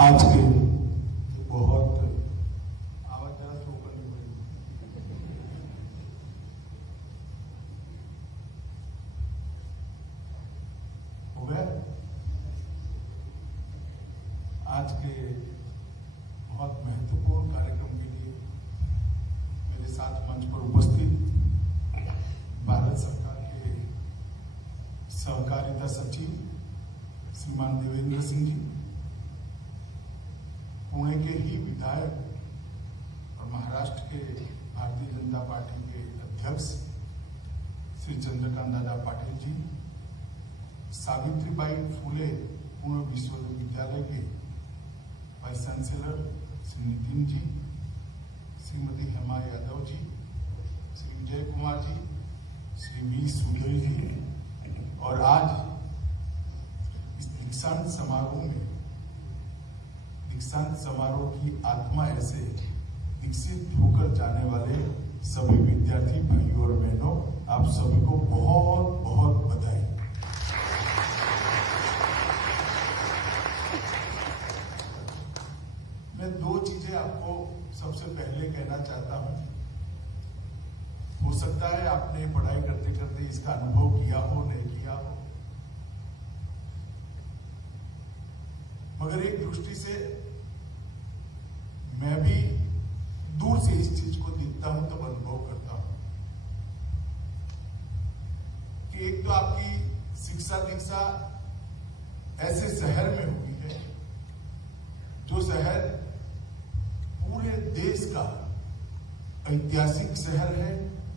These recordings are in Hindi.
आज के बहुत आवाज जरा स्लो करनी पड़ी। हो गया। आज के बहुत महत्वपूर्ण कार्यक्रम के लिए मेरे साथ मंच पर उपस्थित भारत सरकार के सहकारिता सचिव श्रीमान देवेंद्र सिंह जी, पुणे के ही विधायक और महाराष्ट्र के भारतीय जनता पार्टी के अध्यक्ष श्री चंद्रकांत दादा पाटिल जी, सावित्रीबाई फुले पुणे विश्वविद्यालय के vice chancellor Shri Nitin ji, Shrimati Hema Yadav ji, Shri Vijay Kumar ji, Shri V Sudhir ji, और आज इस दीक्षांत समारोह की आत्मा ऐसे विकसित होकर जाने वाले सभी विद्यार्थी भाइयों और बहनों, आप सभी को बहुत बहुत बधाई। मैं दो चीजें आपको सबसे पहले कहना चाहता हूं। हो सकता है आपने पढ़ाई करते करते इसका अनुभव किया हो, नहीं किया हो, मगर एक दृष्टि से मैं भी दूर से इस चीज को देखता हूं तब अनुभव करता हूं कि एक तो आपकी शिक्षा दीक्षा ऐसे शहर में हुई है जो शहर पूरे देश का ऐतिहासिक शहर है,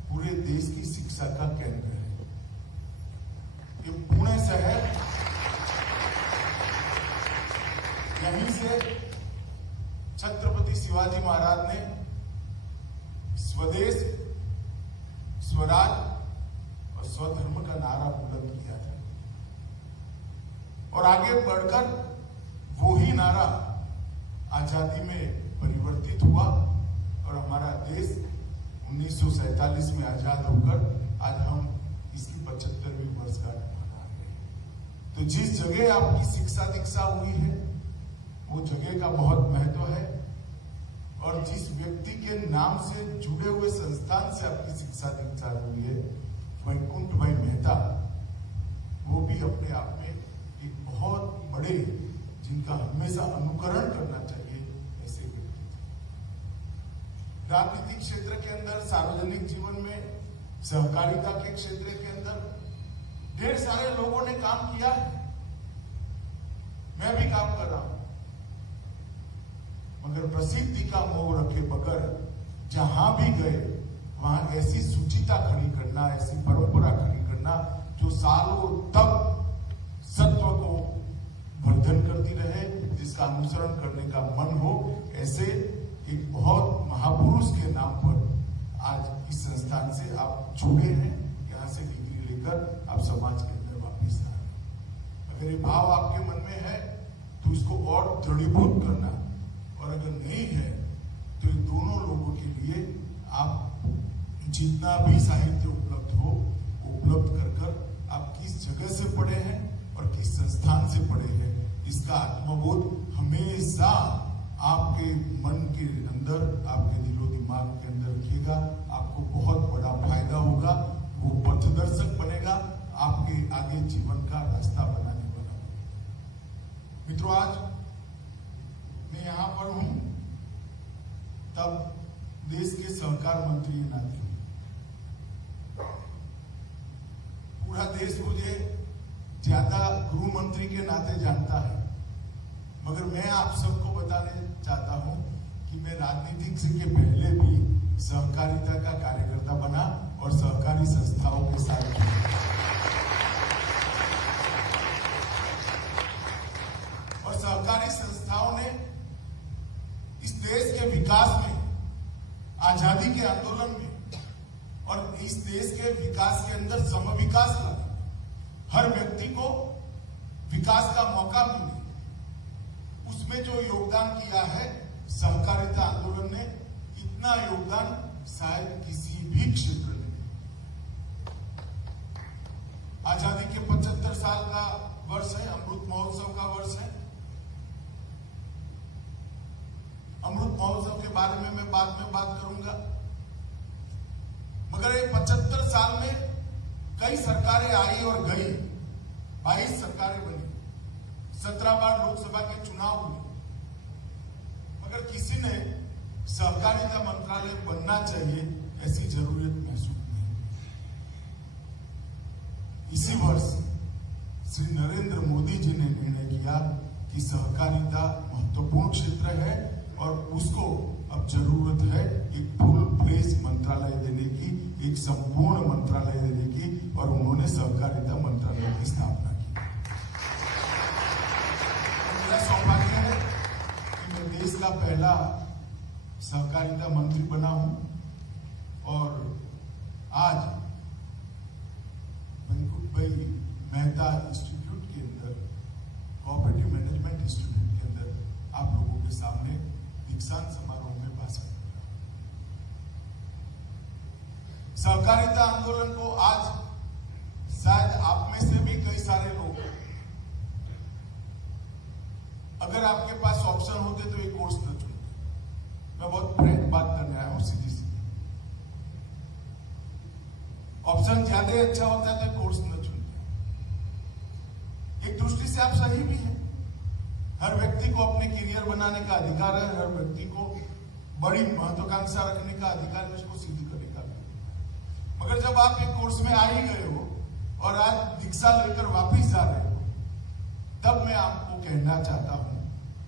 पूरे देश की शिक्षा का केंद्र है। ये पुणे शहर, यहीं से छत्रपति शिवाजी महाराज ने स्वदेश, स्वराज और स्वधर्म का नारा बुलंद किया था, और आगे बढ़कर वो ही नारा आजादी में परिवर्तित हुआ और हमारा देश 1947 में आजाद होकर आज हम इसकी 75वीं वर्षगांठ मना रहे हैं। तो जिस जगह आपकी शिक्षा दीक्षा हुई है वो जगह का बहुत महत्व है, और जिस व्यक्ति के नाम से जुड़े हुए संस्थान से आपकी शिक्षा दीक्षा हुई है, वैकुंठ भाई मेहता, वो भी अपने आप में एक बहुत बड़े, जिनका हमेशा अनुकरण करना चाहिए, ऐसे व्यक्ति थे। राजनीतिक क्षेत्र के अंदर, सार्वजनिक जीवन में, सहकारिता के क्षेत्र के अंदर ढेर सारे लोगों ने काम किया है, मैं भी काम कर रहा हूं, मगर प्रसिद्धि का मोह रखे बगैर जहां भी गए वहां ऐसी सुचिता खड़ी करना, ऐसी परंपरा खड़ी करना जो सालों तक सत्व को वर्धन करती रहे, जिसका अनुसरण करने का मन हो, ऐसे एक बहुत महापुरुष के नाम पर आज इस संस्थान से आप जुड़े हैं। यहां से डिग्री लेकर आप समाज के अंदर वापिस आ रहे हैं। अगर ये भाव आपके मन में है तो इसको और दृढ़ीभूत करना, और अगर नहीं है तो इन दोनों लोगों के लिए आप जितना भी साहित्य उपलब्ध हो उपलब्ध कर आप किस जगह से पढ़े हैं और किस संस्थान से पढ़े हैं, इसका आत्मबोध हमेशा आपके मन के अंदर, आपके दिलो दिमाग के अंदर रखिएगा। आपको बहुत बड़ा फायदा होगा, वो पथदर्शक बनेगा, आपके आगे जीवन का रास्ता बनाने वाला। मित्रों, आज मैं यहां पर हूं तब देश के सहकार मंत्री के नाते, पूरा देश मुझे ज्यादा गृह मंत्री के नाते जानता है, मगर मैं आप सबको बताने चाहता हूं कि मैं राजनीतिक के पहले भी सहकारिता का कार्यकर्ता बना और सहकारी संस्थाओं के साथ और सहकारी संस्थाओं ने इस देश के विकास में, आजादी के आंदोलन में और इस देश के विकास के अंदर समविकास लाने, हर व्यक्ति को विकास का मौका मिले, उसमें जो योगदान किया है सहकारिता आंदोलन ने, इतना योगदान शायद किसी भी क्षेत्र ने। आजादी के 75 साल का वर्ष है, अमृत महोत्सव का वर्ष है, बारे में मैं बाद में बात करूंगा। मगर ये 75 साल में कई सरकारें आई और गई, 22 सरकारें बनी, 17 बार लोकसभा के चुनाव हुए, मगर किसी ने सहकारिता मंत्रालय बनना चाहिए ऐसी जरूरत महसूस नहीं। इसी वर्ष श्री नरेंद्र मोदी जी ने निर्णय किया कि सहकारिता महत्वपूर्ण क्षेत्र है और उसको अब जरूरत है एक फुल फ्लेज मंत्रालय देने की, एक संपूर्ण मंत्रालय देने की, और उन्होंने सहकारिता मंत्रालय की स्थापना की। मेरा सौभाग्य है कि मैं देश का पहला सहकारिता मंत्री बना हूं और आज वेंकुट भाई मेहता इंस्टीट्यूट के अंदर, कोऑपरेटिव मैनेजमेंट इंस्टीट्यूट के अंदर आप लोगों के सामने दीक्षांत समारोह में भाषण कर रहा हूं। सहकारिता आंदोलन को आज शायद आप में से भी कई सारे लोग, अगर आपके पास ऑप्शन होते तो ये कोर्स न चुनते। मैं बहुत फ्रैंक बात करने आया हूं, सीधी सीधी। ऑप्शन ज्यादा अच्छा होता है तो कोर्स न चुनते। एक दृष्टि से आप सही भी हैं। हर व्यक्ति को अपने करियर बनाने का अधिकार है, हर व्यक्ति को बड़ी महत्वाकांक्षा रखने का अधिकार है, उसको सिद्ध करने का भी। मगर जब आप एक कोर्स में आ ही गए हो और आज दीक्षा लेकर वापिस आ रहे हो, तब मैं आपको कहना चाहता हूं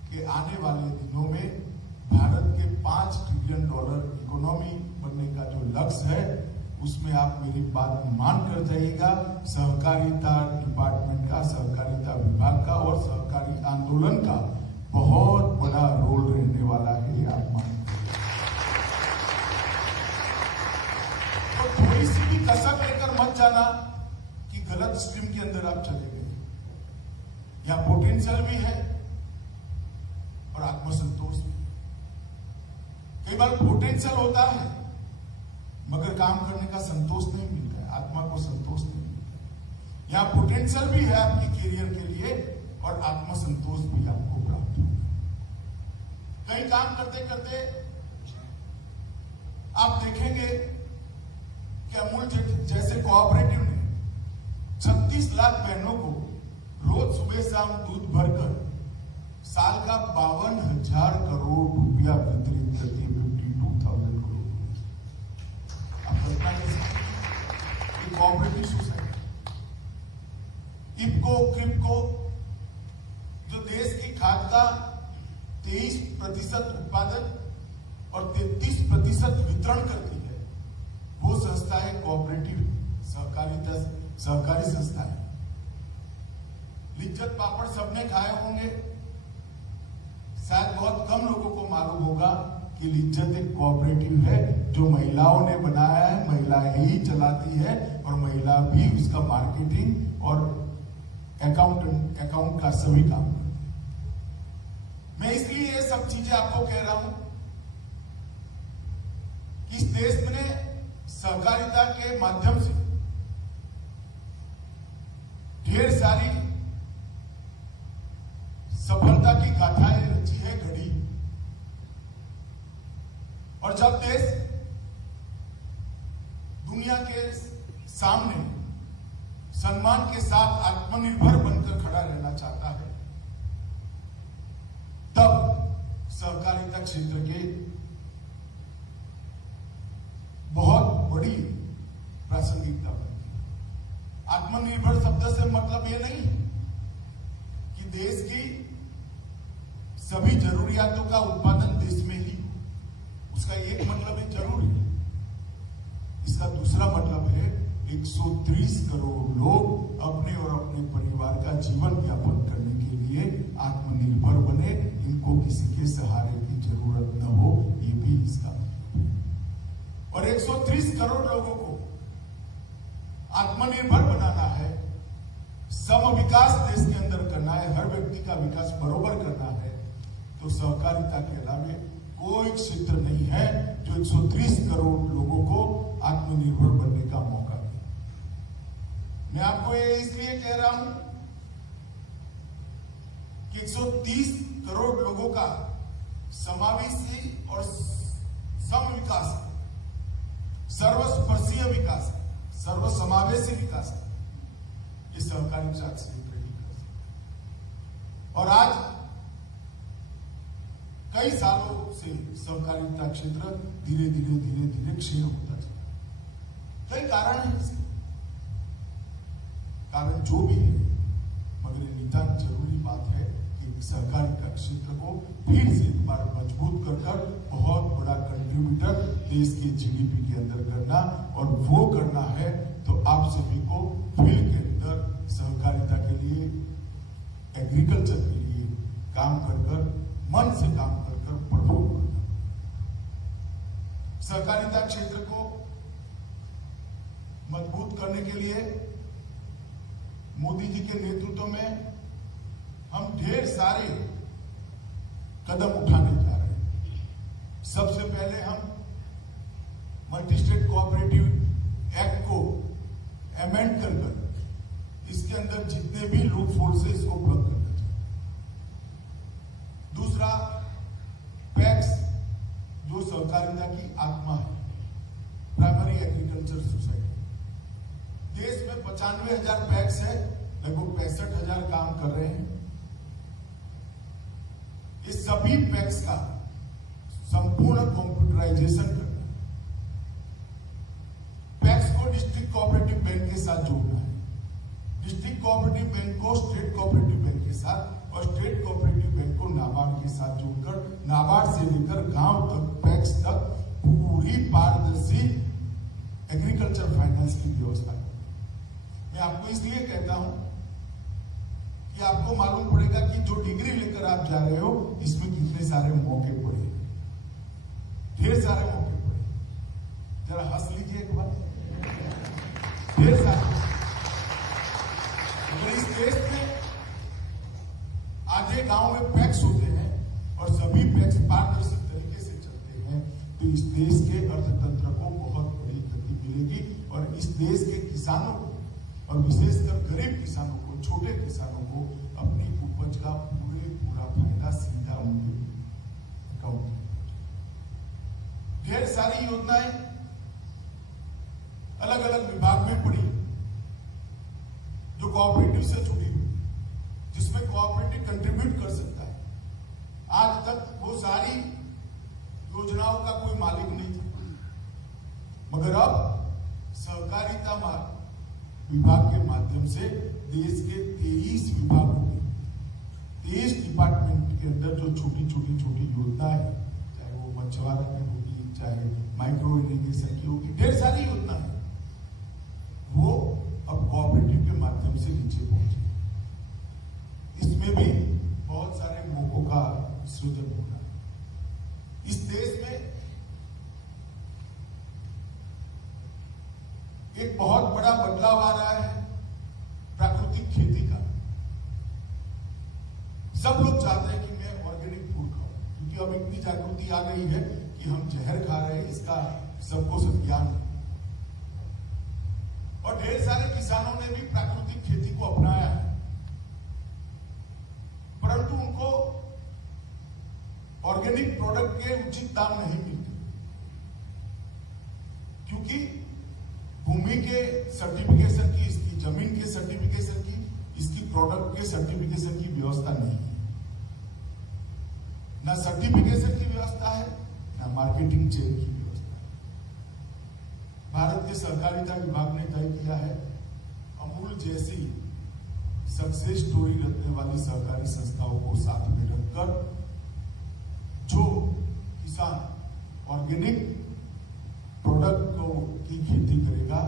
कि आने वाले दिनों में भारत के $5 ट्रिलियन इकोनॉमी बनने का जो लक्ष्य है, उसमें आप मेरी बात मान कर जाइएगा। सहकारिता डिपार्टमेंट का, सहकारिता विभाग का और सहकारी आंदोलन का बहुत बड़ा रोल रहने वाला है, ये आप मान। तो थोड़ी सी भी कसर लेकर मत जाना कि गलत स्ट्रीम के अंदर आप चले गए। यहां पोटेंशियल भी है और आत्मसंतोष भी। कई बार पोटेंशियल होता है मगर काम करने का संतोष नहीं मिलता है, आत्मा को संतोष नहीं मिलता है। यहां पोटेंशियल भी है आपकी करियर के लिए और आत्मसंतोष भी आपको प्राप्त होगा। कई काम करते करते आप देखेंगे कि अमूल जैसे कोऑपरेटिव ने 36 लाख बहनों को रोज सुबह शाम दूध भरकर साल का 52,000 करोड़ रुपया वितरित करती है। 52,000 करोड़। आप कल्पना कर सकते हैं कोऑपरेटिव सोसाइटी, इफको, क्रिप्को, जो देश की खाद का 23% उत्पादन और 33% वितरण करती है, वो संस्था है कोऑपरेटिव सहकारी संस्था है। लिज्जत पापड़ सबने खाए होंगे, शायद बहुत कम लोगों को मालूम होगा कि लिज्जत एक कोऑपरेटिव है जो महिलाओं ने बनाया है, महिलाएं ही चलाती है और महिला भी उसका मार्केटिंग और अकाउंट का सभी काम करती है। मैं इसलिए ये सब चीजें आपको कह रहा हूं कि इस देश में सहकारिता के माध्यम से ढेर सारी सफलता की गाथाएं रची है, घड़ी। और जब देश दुनिया के सामने सम्मान के साथ आत्मनिर्भर बनकर खड़ा रहना चाहता है, तब सहकारिता क्षेत्र के बहुत बड़ी प्रासंगिकता बनती है। आत्मनिर्भर शब्द से मतलब ये नहीं कि देश की सभी जरूरियातों का उत्पादन देश में ही, उसका एक मतलब है जरूरी, इसका दूसरा मतलब है 130 करोड़ लोग अपने और अपने परिवार का जीवन यापन करने के लिए आत्मनिर्भर बने, इनको किसी के सहारे की जरूरत न हो, ये भी इसका मतलब है। और 130 करोड़ लोगों को आत्मनिर्भर बनाना है, सम विकास देश के अंदर करना है, हर व्यक्ति का विकास बरोबर करना है, तो सहकारिता के अलावा कोई क्षेत्र नहीं है जो 130 करोड़ लोगों को आत्मनिर्भर बनने का मौका दे। मैं आपको ये इसलिए कह रहा हूं कि 130 करोड़ लोगों का समावेशी और सम विकास है, सर्वस्पर्शीय विकास है, सर्वसमावेशी विकास है, ये सहकारिता क्षेत्र ही कर सकता। और आज कई सालों से सहकारिता क्षेत्र धीरे धीरे क्षीण होता चला। कई कारण है इसके, कारण जो भी है, मगर ये नितांत जरूरी बात है कि सहकारिता क्षेत्र को फिर से एक बार मजबूत कर बहुत बड़ा कंट्रीब्यूटर देश के जीडीपी के अंदर करना, और वो करना है तो आप सभी को फील्ड के अंदर सहकारिता के लिए, एग्रीकल्चर के लिए काम कर मन से काम कर प्रभुत्व करना। सहकारिता क्षेत्र को मजबूत करने के लिए मोदी जी के नेतृत्व में हम ढेर सारे कदम उठाने जा रहे हैं। सबसे पहले हम मल्टी स्टेट कोऑपरेटिव एक्ट को अमेंड कर इसके अंदर जितने भी लूप होल्स है इसको प्लग करना चाहिए। दूसरा, पैक्स जो सहकारिता की आत्मा है, प्राइमरी एग्रीकल्चर सोसाइटी, देश में 95,000 पैक्स है, लगभग 65,000 काम कर रहे हैं। इस सभी पैक्स का संपूर्ण कंप्यूटराइजेशन करना है। पैक्स को डिस्ट्रिक्ट कोऑपरेटिव बैंक के साथ जोड़ना है, डिस्ट्रिक्ट कोऑपरेटिव बैंक को स्टेट कोऑपरेटिव बैंक के साथ, और स्टेट कोऑपरेटिव बैंक को नाबार्ड के साथ जोड़कर, नाबार्ड से लेकर गांव तक, पैक्स तक पूरी पारदर्शी एग्रीकल्चर फाइनेंस की व्यवस्था। मैं आपको इसलिए कहता हूं कि आपको मालूम पड़ेगा कि जो डिग्री लेकर आप जा रहे हो इसमें कितने सारे मौके पड़े, ढेर सारे मौके पड़े। जरा हंस लीजिए एक बार, ढेर सारे। इस देश में आधे गांव में पैक्स होते हैं और सभी पैक्स पारदर्शी तरीके से चलते हैं, तो इस देश के अर्थतंत्र को बहुत बड़ी गति मिलेगी, और इस देश के किसानों को, और विशेषकर गरीब किसानों को, छोटे किसानों को अपनी उपज का पूरा फायदा सीधा उनके अकाउंट में। ढेर सारी योजनाएं अलग अलग विभाग में पड़ी जो कोऑपरेटिव से जुड़ी हुई, जिसमें कोऑपरेटिव कंट्रीब्यूट कर सकता है। आज तक वो सारी योजनाओं का कोई मालिक नहीं था, मगर अब सहकारिता विभाग के माध्यम से देश के 23 विभागों में 23 डिपार्टमेंट के अंदर जो छोटी योजना है, चाहे वो मछुआरा की होगी, चाहे माइक्रो इरिगेशन की होगी, ढेर सारी योजना है, वो अब कोऑपरेटिव के माध्यम से नीचे पहुंचे। इसमें भी बहुत सारे मौकों का सृजन होना है। इस देश में एक बहुत बड़ा बदलाव आ रहा है प्राकृतिक खेती का। सब लोग चाहते हैं कि मैं ऑर्गेनिक फूड खाऊं, क्योंकि अब इतनी जागृति आ गई है कि हम जहर खा रहे हैं, इसका सबको ज्ञान है। और ढेर सारे किसानों ने भी प्राकृतिक खेती को अपनाया है, परंतु उनको ऑर्गेनिक प्रोडक्ट के उचित दाम नहीं मिलते, क्योंकि भूमि के सर्टिफिकेशन की, इसकी जमीन के सर्टिफिकेशन की, इसकी प्रोडक्ट के सर्टिफिकेशन की व्यवस्था नहीं है। ना सर्टिफिकेशन की व्यवस्था है, ना मार्केटिंग चेन की व्यवस्था है। भारत के सहकारिता विभाग ने तय किया है, अमूल जैसी सक्सेस स्टोरी रखने वाली सहकारी संस्थाओं को साथ में रखकर जो किसान ऑर्गेनिक प्रोडक्ट को की खेती करेगा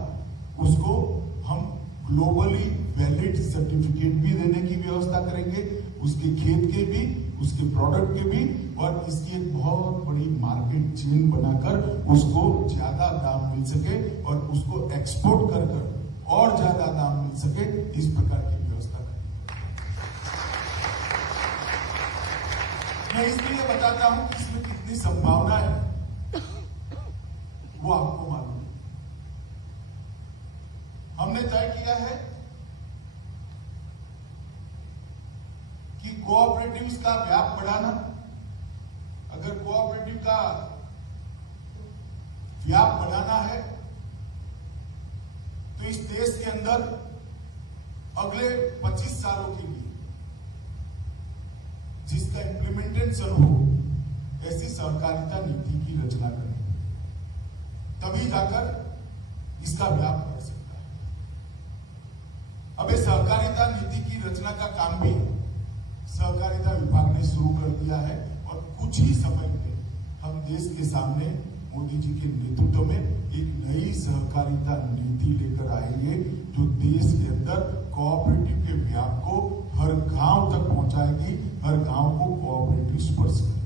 उसको हम ग्लोबली वैलिड सर्टिफिकेट भी देने की व्यवस्था करेंगे, उसके खेत के भी, उसके प्रोडक्ट के भी, और इसकी एक बहुत बड़ी मार्केट चेन बनाकर उसको ज्यादा दाम मिल सके और उसको एक्सपोर्ट कर और ज्यादा दाम मिल सके, इस प्रकार की व्यवस्था करेंगे। मैं इसलिए बताता हूं कि इसमें कितनी संभावना है वो आपको मालूम है। हमने तय किया है कि कोऑपरेटिव्स का व्याप बढ़ाना। अगर कोऑपरेटिव का व्याप बढ़ाना है तो इस देश के अंदर अगले 25 सालों के लिए जिसका इम्प्लीमेंटेशन हो ऐसी सहकारिता नीति की रचना करें, तभी जाकर इसका व्याप बढ़ सकता है। अब ये सहकारिता नीति की रचना का काम भी सहकारिता विभाग ने शुरू कर दिया है और कुछ ही समय में हम देश के सामने मोदी जी के नेतृत्व में एक नई सहकारिता नीति लेकर आएंगे जो देश के अंदर कोऑपरेटिव के व्याप को हर गांव तक पहुंचाएगी, हर गांव को कोऑपरेटिव स्पर्श करेगी।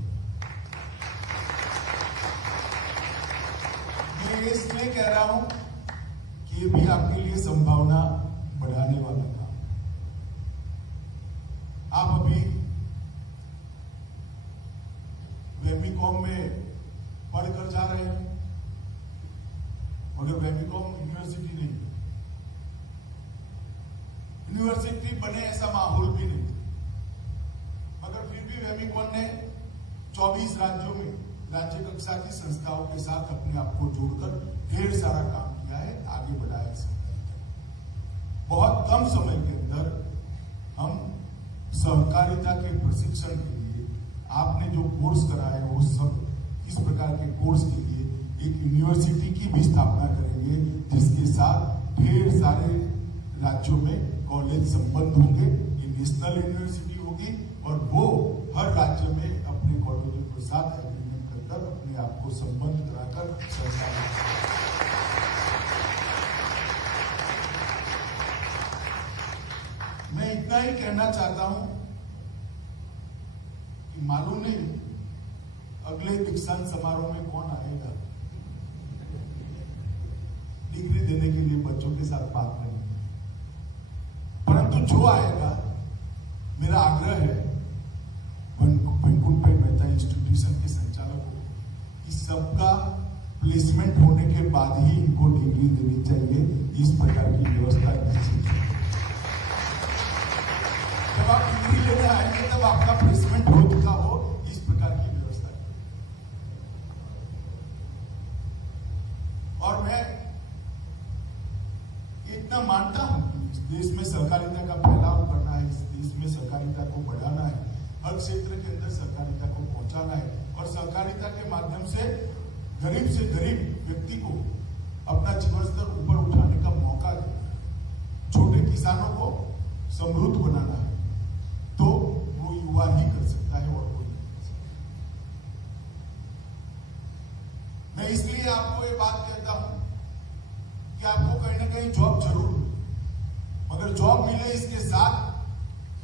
मैं इसलिए कह रहा हूं कि ये भी आपके लिए संभावना बढ़ाने वाला काम। आप अभी वेमिकॉम में पढ़कर जा रहे हैं, मगर वेमिकॉम यूनिवर्सिटी नहीं, यूनिवर्सिटी बने ऐसा माहौल भी नहीं, मगर फिर भी वेमिकॉम ने 24 राज्यों में राज्य कक्षा की संस्थाओं के साथ अपने आप को जोड़कर ढेर सारा काम किया है, आगे बढ़ाया है। बहुत कम समय के अंदर हम सहकारिता के प्रशिक्षण के लिए आपने जो कोर्स कराए वो सब इस प्रकार के कोर्स के लिए एक यूनिवर्सिटी की भी स्थापना करेंगे जिसके साथ ढेर सारे राज्यों में कॉलेज संबंध होंगे। ये नेशनल यूनिवर्सिटी होगी और वो हर राज्य में अपने कॉलेजों के साथ एग्रीमेंट कर अपने आप को संबंध कराकर सरकार। मैं इतना ही कहना चाहता हूं कि मालूम नहीं अगले दीक्षांत समारोह में कौन आएगा डिग्री देने के लिए बच्चों के साथ बात करने, परंतु जो आएगा मेरा आग्रह है वैकुंठ मेहता इंस्टीट्यूशन के संचालक को इस सबका प्लेसमेंट होने के बाद ही इनको डिग्री देनी चाहिए। इस प्रकार की व्यवस्था निश्चित है। जब आप डिग्री लेने आएंगे तब आपका प्लेसमेंट हो चुका हो, इस प्रकार की व्यवस्था। और मैं इतना मानता हूं कि इस देश में सहकारिता का फैलाव करना है, इस देश में सहकारिता को बढ़ाना है, हर क्षेत्र के अंदर सहकारिता को पहुंचाना है और सहकारिता के माध्यम से गरीब से गरीब व्यक्ति को अपना जीवन स्तर ऊपर उठाने का मौका देना है, छोटे किसानों को समृद्ध बनाना है, तो वो युवा ही कर सकता है और कोई नहीं कर सकता। मैं इसलिए आपको ये बात कहता हूं कि आपको कहीं ना कहीं जॉब जरूर मिले, मगर जॉब मिले इसके साथ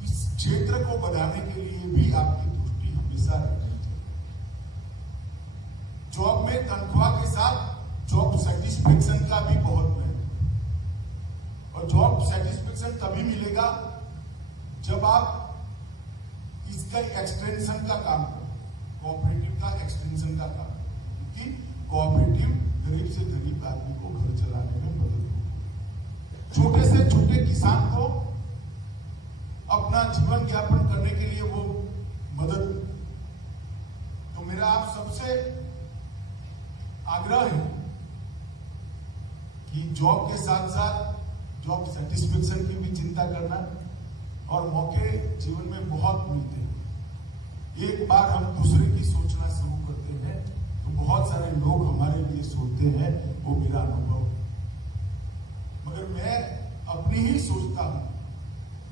इस क्षेत्र को बढ़ाने के लिए भी आपकी दृष्टि हमेशा रहनी चाहिए। जॉब में तनख्वाह के साथ जॉब सेटिस्फेक्शन का भी बहुत महत्व है और जॉब सेटिस्फेक्शन तभी मिलेगा जब आप इसका एक्सटेंशन का काम करें, कोऑपरेटिव का एक्सटेंशन का काम करें, क्योंकि कोऑपरेटिव गरीब से गरीब आदमी को घर चलाने में मदद होगी। छोटे से छोटे किसान को अपना जीवन यापन करने के लिए वो मदद। तो मेरा आप सबसे आग्रह है कि जॉब के साथ साथ जॉब सेटिस्फेक्शन की भी चिंता करना, और मौके जीवन में बहुत मिलते हैं। एक बार हम दूसरे की सोचना शुरू करते हैं तो बहुत सारे लोग हमारे लिए सोचते हैं, वो मेरा अनुभव। मगर मैं अपनी ही सोचता हूं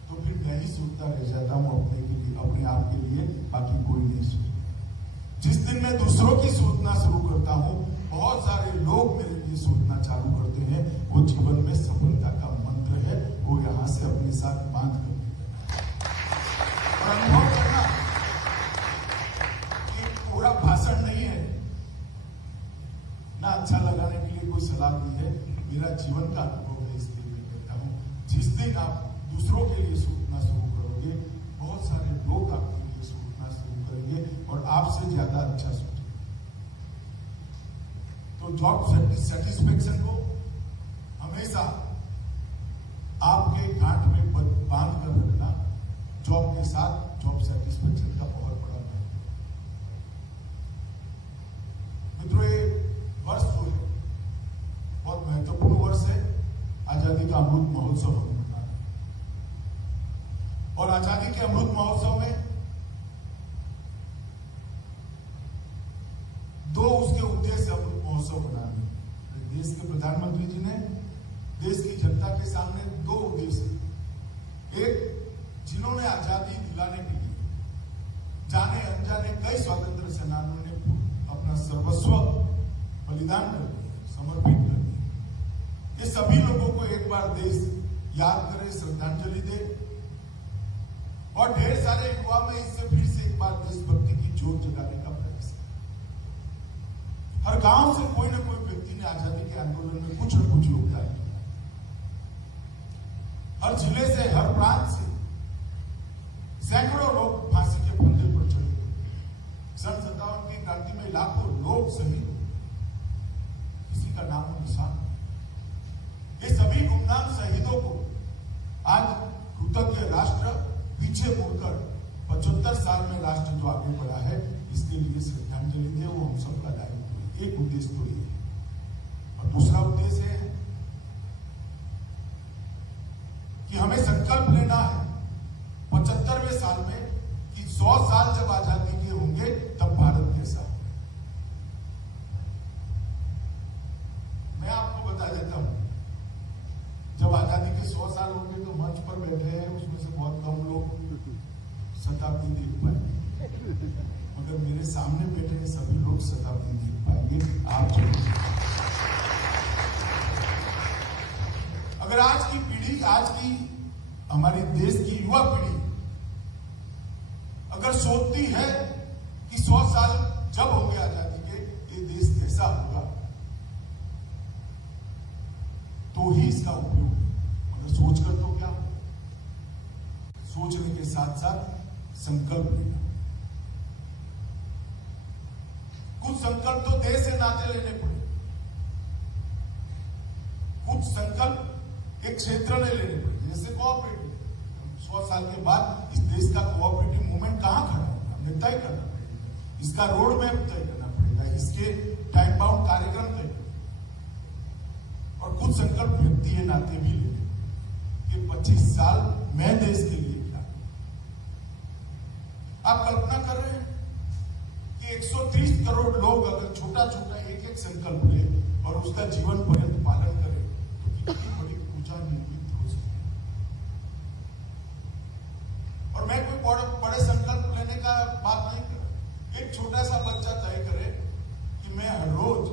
तो फिर मैं ही सोचता रह जाता हूं अपने के लिए, अपने आप के लिए, बाकी कोई नहीं सोचता। जिस दिन मैं दूसरों की सोचना शुरू करता हूं, बहुत सारे लोग मेरे लिए सोचना चालू करते हैं। वो जीवन में सफलता का मंत्र है, वो यहां से अपने साथ बांध कर अनुभव करना। एक पूरा भाषण नहीं है ना, अच्छा लगाने के लिए कोई सलाह दी है, मेरा जीवन का अनुभव है, इसलिए मैं कहता हूं जिस दिन आप दूसरों के लिए सोचना शुरू करोगे, बहुत सारे लोग आपके लिए सोचना शुरू करेंगे और आपसे ज्यादा अच्छा सोचेंगे। तो जॉब सेटिस्फेक्शन को हमेशा आपके गांठ में बांध कर रखना, जॉब के साथ जॉब सेटिस्फेक्शन का बहुत बड़ा महत्व। मित्रों, ये वर्ष जो है का अमृत महोत्सव हम मना रहे हैं। और आजादी के अमृत महोत्सव में दो उसके उद्देश्य अमृत महोत्सव बनाने। देश के प्रधानमंत्री जी ने देश की जनता के सामने दो उद्देश्य, एक जिन्होंने आजादी दिलाने के लिए जाने अनजाने कई स्वतंत्र सेनानियों ने अपना सर्वस्व बलिदान कर दिया, समर्पित कर दिया। ये सभी लोगों को एक बार देश याद करे, श्रद्धांजलि दे, और ढेर सारे युवा में इससे फिर से एक बार देशभक्ति की जोत जगाने का प्रयास है। हर गांव से कोई ना कोई व्यक्ति ने आजादी के आंदोलन में कुछ न कुछ योगदान किया। हर जिले से, हर प्रांत से सैकड़ों लोग फांसी के फंदे पर चढ़े। 57 की क्रांति में लाखों लोग शहीद, किसी का नाम निशान। ये सभी गुमनाम शहीदों को आज कृतज्ञ राष्ट्र पीछे मुड़कर 75 साल में राष्ट्र जो आगे बढ़ा है, इसके लिए श्रद्धांजलि दे, वो हम सबका दायित्व है। एक उद्देश्य तो ये है, और दूसरा उद्देश्य है कि हमें संकल्प लेना है 75वें साल में कि 100 साल जब आजादी के होंगे तब भारत कैसा होगा। मैं आपको बता देता हूं, जब आजादी के 100 साल होंगे तो मंच पर बैठे हैं उसमें से बहुत कम लोग शताब्दी देख पाएंगे, मगर मेरे सामने बैठे हैं सभी लोग शताब्दी देख पाएंगे। आप जरूर, अगर आज की पीढ़ी, आज की हमारे देश की युवा पीढ़ी अगर सोचती है कि 100 साल जब होंगे आजादी के, ये देश कैसा होगा, तो ही इसका उपयोग। मगर सोचकर तो क्या, सोचने के साथ साथ संकल्प लेना। कुछ संकल्प तो देश से नाते लेने पड़े, कुछ संकल्प एक क्षेत्र ने लेने पड़े, जैसे कोऑपरेटिव। 100 साल के बाद इस देश का कोऑपरेटिव मूवमेंट कहां खड़ा होगा, हमें तय करना पड़ेगा, इसका रोड मैप तय करना पड़ेगा, इसके टाइम बाउंड कार्यक्रम तय करना। और कुछ संकल्प व्यक्ति के नाते भी लेने कि 25 साल मैं देश के लिए क्या। आप कल्पना कर रहे हैं कि 130 करोड़ लोग अगर छोटा छोटा एक एक संकल्प ले और उसका जीवन पर्यंत पालन करें तो कितनी बड़ी पूजा निर्मित हो सकती है। और मैं कोई बड़े संकल्प लेने का बात नहीं कर रहा, एक छोटा सा बच्चा तय करे कि मैं हर रोज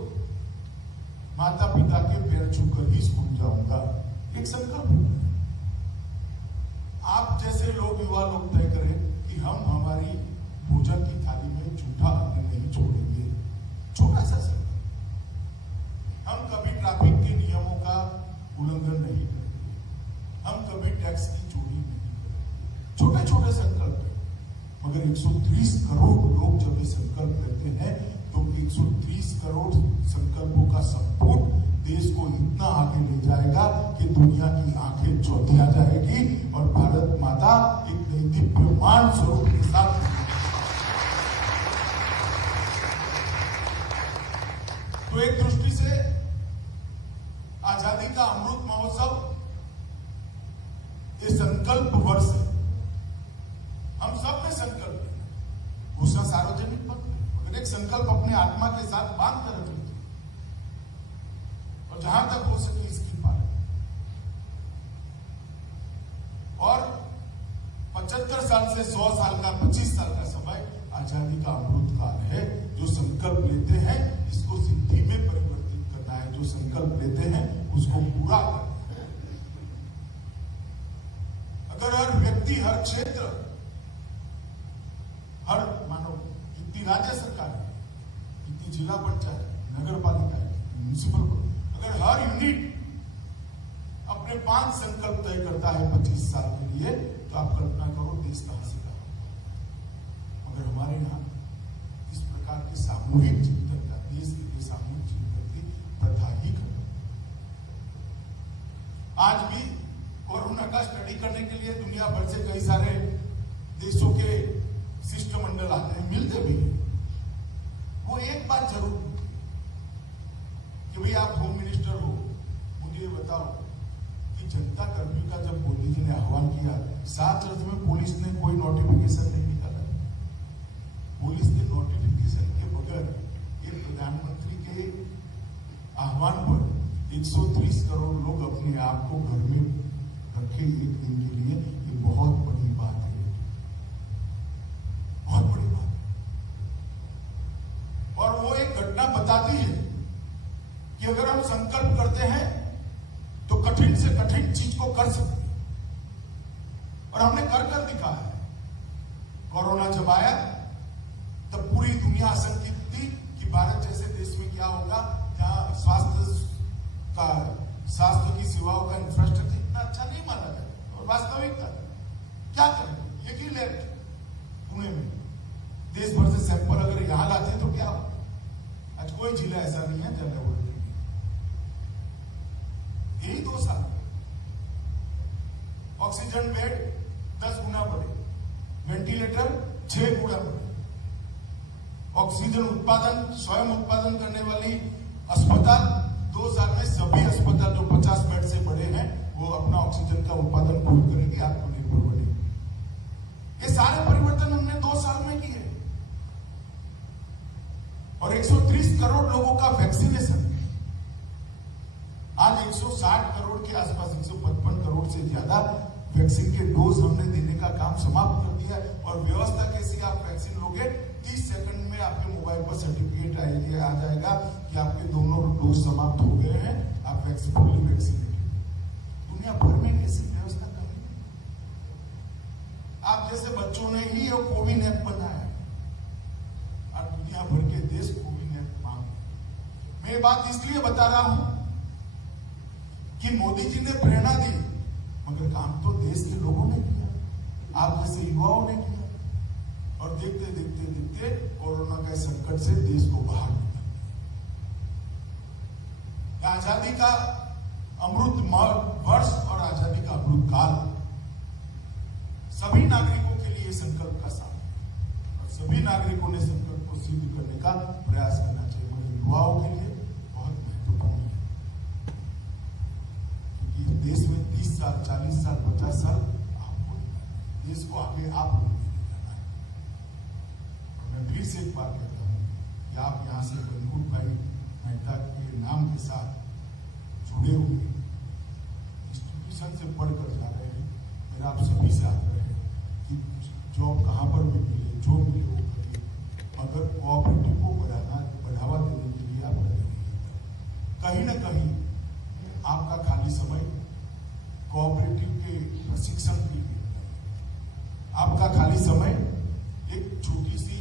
माता पिता के पैर छूकर ही स्कूल जाऊंगा, एक संकल्प। आप जैसे लोग, युवा लोग तय करें कि हम हमारी भोजन की थाली में झूठा अन्न नहीं छोड़ेंगे, छोटा सा संकल्प। हम कभी ट्रैफिक के नियमों का उल्लंघन नहीं करेंगे, हम कभी टैक्स की चोरी नहीं करेंगे, छोटे छोटे संकल्प। मगर 130 करोड़ लोग जब ये संकल्प लेते हैं तो 130 करोड़ संकल्पों का संपुट देश को इतना आगे ले जाएगा कि दुनिया की आंखें चौंधिया जाएगी और भारत माता एक नई दिव्यमान स्वरूप के साथ। तो एक दृष्टि से आजादी का अमृत महोत्सव ये संकल्प वर्ष है। हम सब ने संकल्प लिया, घोषणा सार्वजनिक मत, मगर एक संकल्प अपने आत्मा के साथ बांध कर रखें और जहां तक हो सके इसकी पालन। और 75 साल से 100 साल का, 25 साल का समय आजादी का अमृत काल है। जो संकल्प लेते हैं इसको सिद्धि में परिवर्तित करना है, जो संकल्प लेते हैं उसको पूरा करना है। अगर हर व्यक्ति, हर क्षेत्र, हर मानो कितनी राज्य सरकार है, कितनी जिला पंचायत, नगर पालिका है, म्यूनिसिपल, अगर हर यूनिट अपने 5 संकल्प तय करता है 25 साल के लिए, तो आप कल्पना करो देश कहां से कहां। मगर हमारे यहां इस प्रकार के सामूहिक चिंतन का, देश के लिए सामूहिक चिंतन की प्रथा ही खत्म। आज भी कोरोना का स्टडी करने के लिए दुनिया भर से कई सारे देशों के शिष्टमंडल आते हैं, मिलते भी हैं। वो एक बात जरूर कि भाई आप होम मिनिस्टर हो, मुझे ये बताओ कि जनता कर्फ्यू का जब मोदी जी ने आह्वान किया, 7 राज्य में पुलिस ने कोई नोटिफिकेशन नहीं निकाला। पुलिस ने नोटिफिकेशन के बगैर ये प्रधानमंत्री के आह्वान पर 130 करोड़ लोग अपने आप को घर में रखे एक दिन के लिए, ये बहुत बड़ी बात है, बहुत बड़ी बात। और वो एक घटना बताती है कि अगर हम संकल्प करते हैं तो कठिन से कठिन चीज को कर सकते हैं, और हमने कर दिखाया है। कोरोना जब आया तब पूरी दुनिया आशंकित थी कि भारत जैसे देश में क्या होगा, जहां स्वास्थ्य की सेवाओं का इंफ्रास्ट्रक्चर इतना अच्छा नहीं माना गया, और वास्तविकता क्या करें, एक ही लैब पुणे में देश भर से सैंपल अगर यहां लाते तो क्या हो। आज कोई जिला ऐसा नहीं है जहां लेबोरेटरी, यही 2 साल ऑक्सीजन बेड 10 गुना बढ़े, वेंटिलेटर 6 गुना बढ़े, ऑक्सीजन उत्पादन स्वयं उत्पादन करने वाली अस्पताल 2 साल में सभी अस्पताल जो 50 बेड से बड़े हैं वो अपना ऑक्सीजन का उत्पादन पूर्ण करेंगे, आत्मनिर्भर बनेंगे। ये सारे परिवर्तन हमने 2 साल में किए, और 130 करोड़ लोगों का वैक्सीनेशन, आज 160 करोड़ के आसपास 155 करोड़ से ज्यादा वैक्सीन के डोज हमने देने का काम समाप्त कर दिया। और व्यवस्था कैसी, आप वैक्सीन लोगे 30 सेकंड में आपके मोबाइल पर सर्टिफिकेट आ जाएगा कि आपके दोनों डोज समाप्त हो गए हैं, आप फुल्ली वैक्सीनेटेड। दुनिया भर में ऐसी व्यवस्था कर रही है। आप जैसे बच्चों ने ही ये कोविन ऐप बनाया, और दुनिया भर के देश कोविन ऐप मांग। मैं ये बात इसलिए बता रहा हूं कि मोदी जी ने प्रेरणा दी, मगर काम तो देश के लोगों ने किया, आप जैसे युवाओं ने किया, और देखते देखते देखते कोरोना के संकट से देश को बाहर निकाल दिया। आजादी का अमृत वर्ष और आजादी का अमृत काल सभी नागरिकों के लिए संकल्प का साथ है, और सभी नागरिकों ने संकल्प को सिद्ध करने का प्रयास करना चाहिए, मगर युवाओं के लिए बहुत महत्वपूर्ण है। देश में 30 साल 40 साल 50 साल आपको देश को आगे आपको लेके जाना है। और मैं फिर से एक बात कहता हूं कि आप यहां से बंधु भाई मेहता के नाम के साथ जुड़े हुए इंस्टीट्यूशन से पढ़कर जा रहे हैं। मेरा आप सभी से आग्रह है कि जॉब कहां पर भी मिले, जो मिले वो करिए, मगर कोऑपरेटिव को बढ़ावा देने के लिए आप कहीं ना कहीं आपका खाली समय कोऑपरेटिव के प्रशिक्षण के लिए, आपका खाली समय एक छोटी सी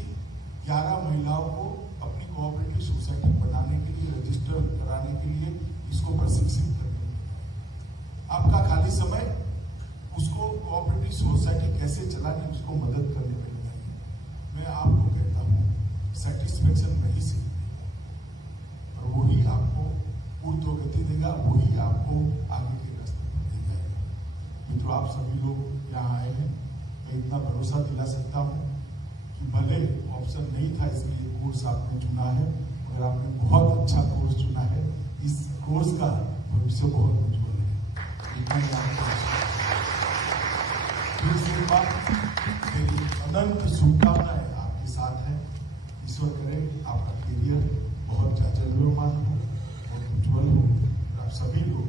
11 महिलाओं को अपनी कोऑपरेटिव सोसाइटी बनाने के लिए, रजिस्टर कराने के लिए, इसको प्रशिक्षित करने के लिए, आपका खाली समय उसको कोऑपरेटिव सोसाइटी कैसे चलानी, उसको मदद करने में लगाइए। मैं आपको कहता हूं सेटिस्फेक्शन वही से मिलेगा, और वही आपको ऊर्ध्वगति देगा, वही आपको आगे के रास्ते पर ले जाएगा। मित्रों, आप सभी लोग यहाँ आए हैं, मैं इतना भरोसा दिला सकता हूँ कि भले ऑप्शन नहीं था इसलिए कोर्स आपने चुना है, मगर आपने बहुत अच्छा कोर्स चुना है। इस कोर्स का भविष्य बहुत उज्जवल है। फिर से एक बार मेरी अनंत शुभकामनाएं आपके साथ है। ईश्वर करे आपका करियर बहुत जाजरमान हो, बहुत उज्जवल हो, और आप सभी लोग